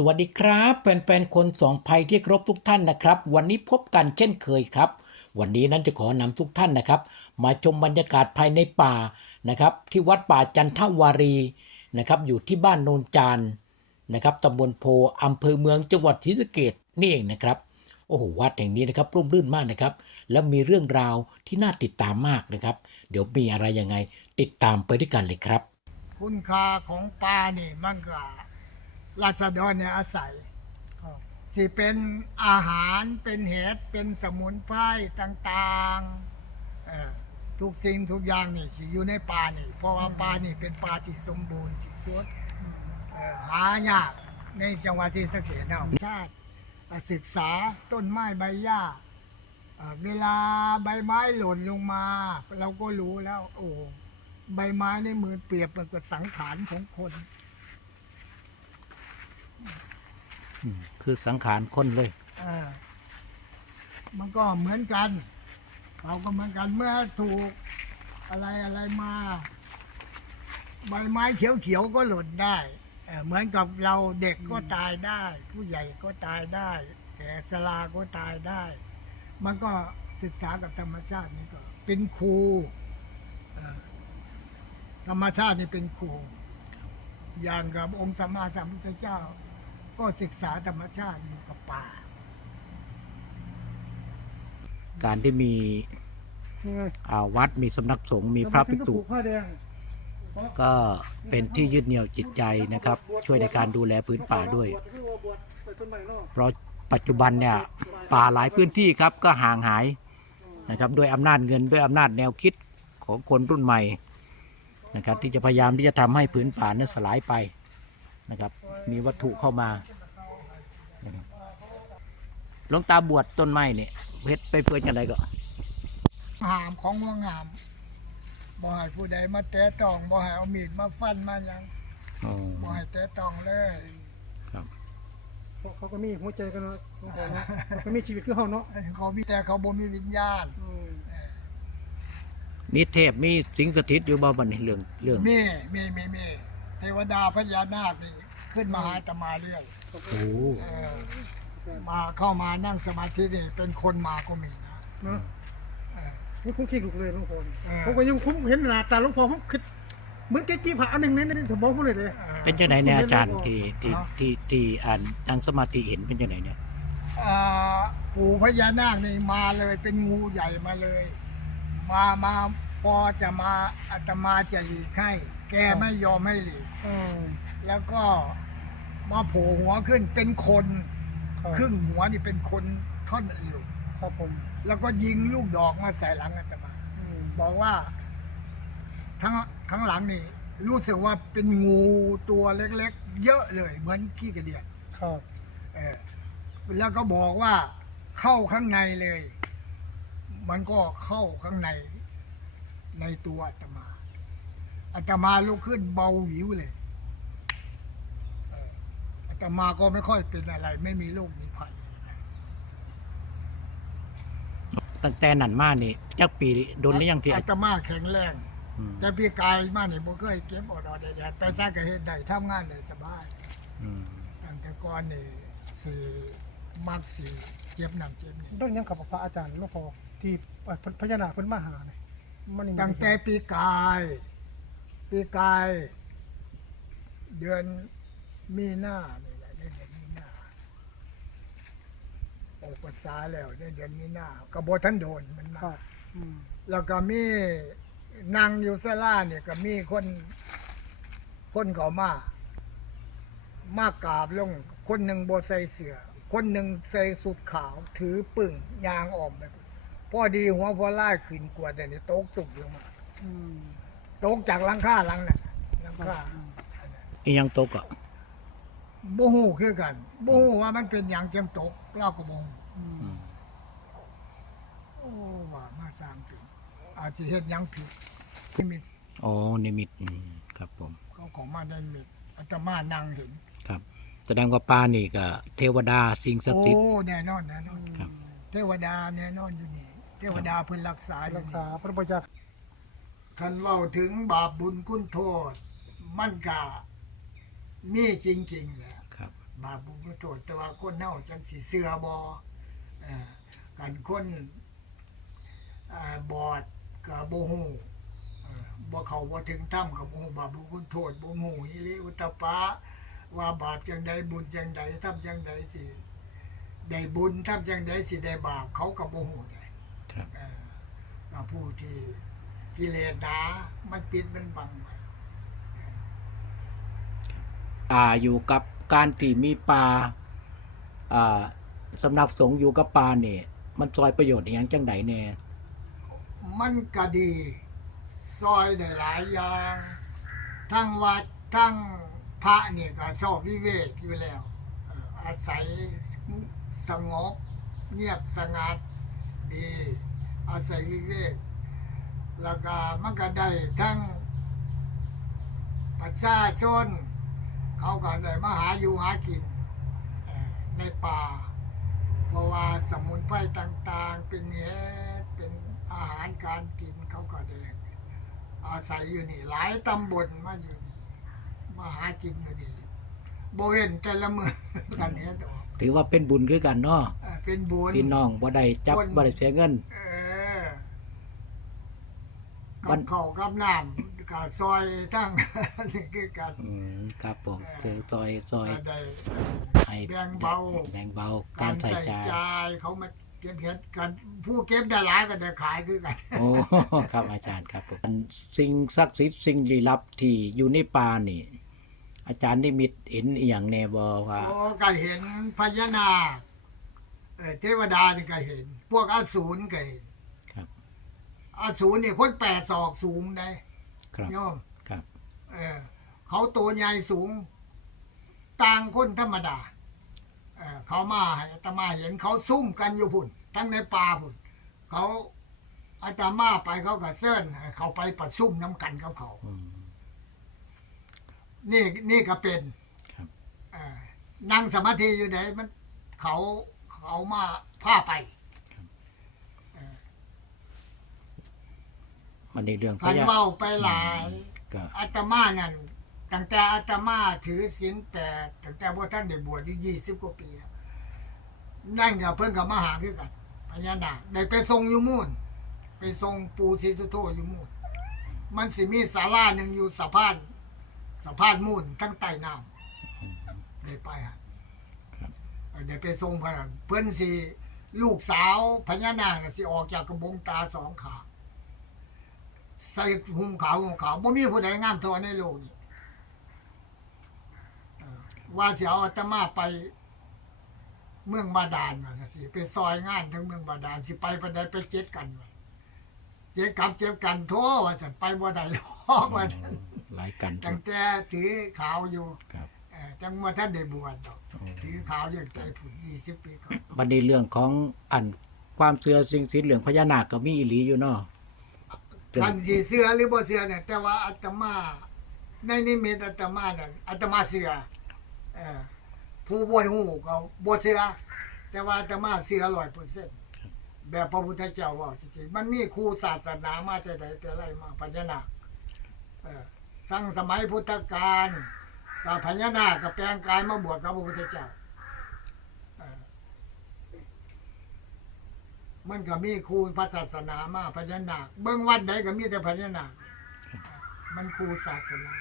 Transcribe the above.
สวัสดีครับแฟนๆ คนสองภัยที่ครบทุกท่านนะครับ วันนี้พบกันเช่นเคยครับ วันนี้นั้นจะขอนำทุกท่านนะครับ มาชมบรรยากาศภายในป่านะครับ ที่วัดป่าจันทวารีนะครับอยู่ที่บ้านโนนจานนะครับตำบลโพอำเภอเมืองจังหวัดศรีสะเกษนี่เองนะครับโอ้โหวัดแห่งนี้นะครับร่มรื่นมากนะครับ แล้วมีเรื่องราวที่น่าติดตามมากนะครับ เดี๋ยวมีอะไรยังไงติดตามไปด้วยกันเลยครับ คุณค่าของปลานี่มันก็ ราษฎรเนี่ยอาศัยสิเป็นอาหารเป็นเห็ดเป็นสมุนไพรต่างๆทุกสิ่งทุกอย่างนี่สิอยู่ในป่านี่เพราะว่าป่านี่เป็นป่าที่สมบูรณ์ที่สุดหายากในจังหวัดศรีสะเกษนะชาติศึกษาต้นไม้ใบหญ้าเอ่อเวลาใบไม้หล่นลงมา เราก็รู้แล้ว โอ้ใบไม้ในมือเปรียบเหมือนกับสังขารของคน คือสังขารคนเลยเมันก็เหมือนกันเราก็เหมือนกันเมื่อถูกอะไรอะไรมา ใบไม้เขียวๆก็หล่นได้เออเหมือนกับเราเด็กก็ตายได้ ผู้ใหญ่ก็ตายได้แก่ชราก็ตายได้ มันก็ศึกษากับธรรมชาตินี่ก็เป็นครูเออธรรมชาตินี่เป็นครูอย่างกับองค์สัมมาสัมพุทธเจ้า ก็ศึกษาธรรมชาติอยู่กับป่า การที่มีอ่าวัดมีสำนักสงฆ์มีพระภิกษุผ้าแดงก็เป็นที่ยึดเหนี่ยวจิตใจนะครับ ช่วยในการดูแลพื้นป่าด้วย เพราะปัจจุบันเนี่ยป่าหลายพื้นที่ครับก็ห่างหายนะครับด้วยอำนาจเงินด้วยอำนาจแนวคิดของคนรุ่นใหม่นะครับที่จะพยายามที่จะทำให้พื้นป่านั้นสลายไป นะครับ มีวัตถุเข้ามาหลวงตาบวชต้นไม้เนี่ยเพชรไปเพื่อจะไรก็หามของว่างามบ่ให้ผู้ใดมาแตะต้องบ่ให้เอามีดมาฟันมาหยังอ๋อบ่ให้แตะต้องเลยเขาก็มีหัวใจกันเนาะหลวงพ่อเนาะเขาก็มีชีวิตคือเฮาเนาะเขามีแต่เขาบ่มีวิญญาณอืมมีเทพมีสิงสถิตอยู่บ่บันนี้เรื่องเรื่องมีมีมีมี เทวดาพญานาคนี่ขึ้นมาหาอาตมาเรื่อยโอ้เออมาเข้ามานั่งสมาธินี่เป็นคนมาก็มีนะ เนาะนี่คุ้มขี้ลุกเลยหลวงพ่อนี่เออ ผมก็ยังคุ้มเห็นหน้าตาหลวงพ่อผมคิดเหมือนแกจีผาอันหนึ่งในในสมองผมเลยเลยเออ เป็นจังไหนเนี่ยอาจารย์ที่ที่ที่ที่อ่านนั่งสมาธิเห็นเป็นจังไหนเนี่ยอ่าปู่พญานาคนี่มาเลยเป็นงูใหญ่มาเลย มามาพอจะมาอาตมาจะหลีกให้แกไม่ยอมให้หลีก อืมแล้วก็มาโผล่หัวขึ้นเป็นคนครับครึ่งหัวนี่เป็นคนท่อนเอวครับผมแล้วก็ยิงลูกดอกมาใส่หลังอาตมา อืมบอกว่าทั้งทั้งหลังนี่ รู้สึกว่าเป็นงูตัวเล็กๆ เยอะเลยเหมือนขี้กระเดียดครับเออแล้วก็บอกว่าเข้าข้างในเลย มันก็เข้าข้างในในตัวอาตมา อาตมาลุกขึ้นเบาหวิวเลยเอออาตมาก็ไม่ค่อยเป็นอะไร ไม่มีโรคมีภัยตั้งแต่นั้นมานี่จักปีโดนหรือยังที่อาอาตมาแข็งแรง อืมแต่พี่กายมาเนี่ยบ่เคยเก็บอดอดแดดๆไปซะก็เฮ็ดได้ทำงานได้สบาย อืมตั้งแต่ก่อนนี่สิมักสิเจ็บนั่นเจ็บนี่เรื่องหยังกับพระอาจารย์หลวงพ่อที่เอ่อพญานาคเพิ่นมาหาเนี่ยมันนี่ตั้งแต่ปีกาย ปีกาย เดือนมีนานี่แหละในเดือนมีนาออกภาษาแล้วในเดือนมีนากระบทันโดนมันคมารับอืมแล้วก็มีนางอยู่ศาลาเนี่ยก็มีคน คนเขามามากราบลง คนหนึ่งโบใส่เสือ คนหนึ่งใส่สุดขาว ถือปึ่งยางออมไปพอดีหัวพอไล่ขึ้นกวดแต่นี่ตกตุกลงมาอืม ตกจากหลังคาหลังนั้นน่ะหลังคาอีหยังตกอะบูฮูคือกันบูฮูว่ามันเป็นอย่างจังตกเล่ากระมงอืมอืมโอ้ว่ามาสร้างเป็นอาจจะเฮ็ดหยังผิดที่มีอ๋อนิมิตอืมครับผม เขาของมาได้มิดอาตมานั่งเห็น ครับแสดงว่าป้านี่ก็เทวดาสิ่งศักดิ์โอ้สิทธิ์แน่นอนแน่นอนครับเทวดาแน่นอนอยู่นี่เทวดาเพิ่นรักษาอยู่รักนี่ ษาพระพุทธเจ้า ท่านเว้าถึงบาปบุญคุณโทษ มันก็มีจริงๆแหละครับบาปบุญกุศลแต่ว่าคนเฮาจังสิเสือบ่เอ่อกันคนอ่าบอดก็บ่ฮู้เอ่อบ่เข้าบ่ถึงธรรมก็บ่ฮู้บาปบุญกุศลบ่ฮู้อิริอุตตปะว่าบาปจังใดบุญจังใดทำจังใดสิได้บุญทำจังใดสิได้บาปเขาก็บ่ฮู้ไงครับเอ่อก็ผู้ที่ กิเลสหนามันปิดมันบังไว้ป่าอยู่กับการที่มีป่าอ่าสำนักสงฆ์อยู่กับป่าเนี่ยมันซอยประโยชน์อหย่างจังไดแน่มันก็ดีซอยได้หลายอย่างทั้งวัดทั้งพระนี่ก็ชอบวิเวกอยู่แล้วเอ่ออาศัยสงบเงียบสงัดดี อาศัยวิเวก แล้วก็มันก็ได้ทั้งประชาชน เขาก็ได้มาหาอยู่หากินเอ่อในป่า เพราะว่าสมุนไพรต่างๆ เป็นเห็ดเป็นอาหารการกินเขาก็ได้อาศัยอยู่นี่ หลายตำบลมาอยู่นี่มาหากินอยู่นี่โบเวนแต่ละมือกันเห็ดออกถือว่าเป็นบุญคือกันเนาะเอ่อเป็นบุญพี่น้องบ่ได้จับคนบ่ได้เสียเงิน เออ วักันบเขาวกับน้ำกับซอยทั้ง นี่คือกันอืมครับผมเจอซอยซอยก็ได้ ให้แบ่งเบา แบ่งเบา การการใส่ใส่ใจใจายเขามาเก็บเห็ดกันผู้เก็บได้หลายก็ได้ขายคือกัน โอ้ ครับอาจารย์ครับผมอันสิ่งศักดิ์สิทธิ์สิ่งลี้ลับที่อยู่ในป่านี่ อาจารย์นิมิตเห็นอีหยังแน่บ่ว่า โอ้ก็เห็นพญานาคเออเทวดานี่ก็เห็น พวกอสูรก็เห็นครับ อสูรนี่คนแปดศอกสูงได้ครับโยมครับ เออ เขาตัวใหญ่สูง ต่างคนธรรมดา เออเขามาให้อาตมาเห็นเขาซุ่มกันอยู่พุ่น ทั้งในป่าพุ่น เขาอาตมาไปเขาก็เซิ่นให้เขาไปประชุมน้ำกันกับเขาอืมนี่นี่ก็เป็นครับเอ่อนั่งสมาธิอยู่ไหนมัน เขาเขามาพาไป มันในเรื่องพันญเว้าไปหลาย ก็อาตมานั่นตั้งแต่อาตมาถือศีลแปดตั้งแต่ว่าท่านได้บวชที่ยี่สิบกว่าปีแล้วนั่นกับเพิ่นกับมาหาคือกันพญานาคได้ไปทรงอยู่มูนไปทรงปูศรีสุโธอยู่มูนมันสิมีศาลาหนึ่งอยู่สะพานสะพานมูนทั้งใต้น้ำได้ไปฮะได้ไปทรงพระนันเพิ่นสิลูกสาวพญานาคน่ะสิออกจากกระบงตาสองขาใส่หุ่มขาวหุ่มขาวบ่มีผู้ใดงามเท่าในโลกนี้เอ่อว่าสิเอาอาตมาไป เมืองบาดาลว่าจั่งสิไปซอยงานทั้งเมืองบาดาลสิไปปานใดไปเจ็ดกันว่าเจ็ดกับเจ็บกันโทว่าซั่นไปบ่ได้หรอกว่าซั่นหลายกันตั้งแต่ถือขาวอยู่ครับ เอ่อจังว่าท่านได้บวชดอกโอ้ถือขาวอยู่ใจผุด20ปีก่อน บัดนี้เรื่องของอันความเชื่อสิ่งศักดิ์สิทธิ์เรื่องพญานาคก็มีอีหลีอยู่เนาะ ท่านสิเชื่อหรือบ่เชื่อเนี่ยแต่ว่าอาตมาในนิมิตอาตมานั่นอาตมาเชื่อเออผู้บ่ฮู้ก็บ่เชื่อแต่ว่าอาตมาเชื่อ100%แบบพระพุทธเจ้าว่าจริงๆมันมีครูศาสนามาแต่ใดแต่ไรมาพญานาคเออทั้งสมัยพุทธกาลกับพญานาคกับแปลงกายมาบวชกับพระพุทธเจ้าเออ มันก็มีครูพระศาสนามาพญานาคเบิ่งวัดใดก็มีแต่พญานาคมันครูศาสนา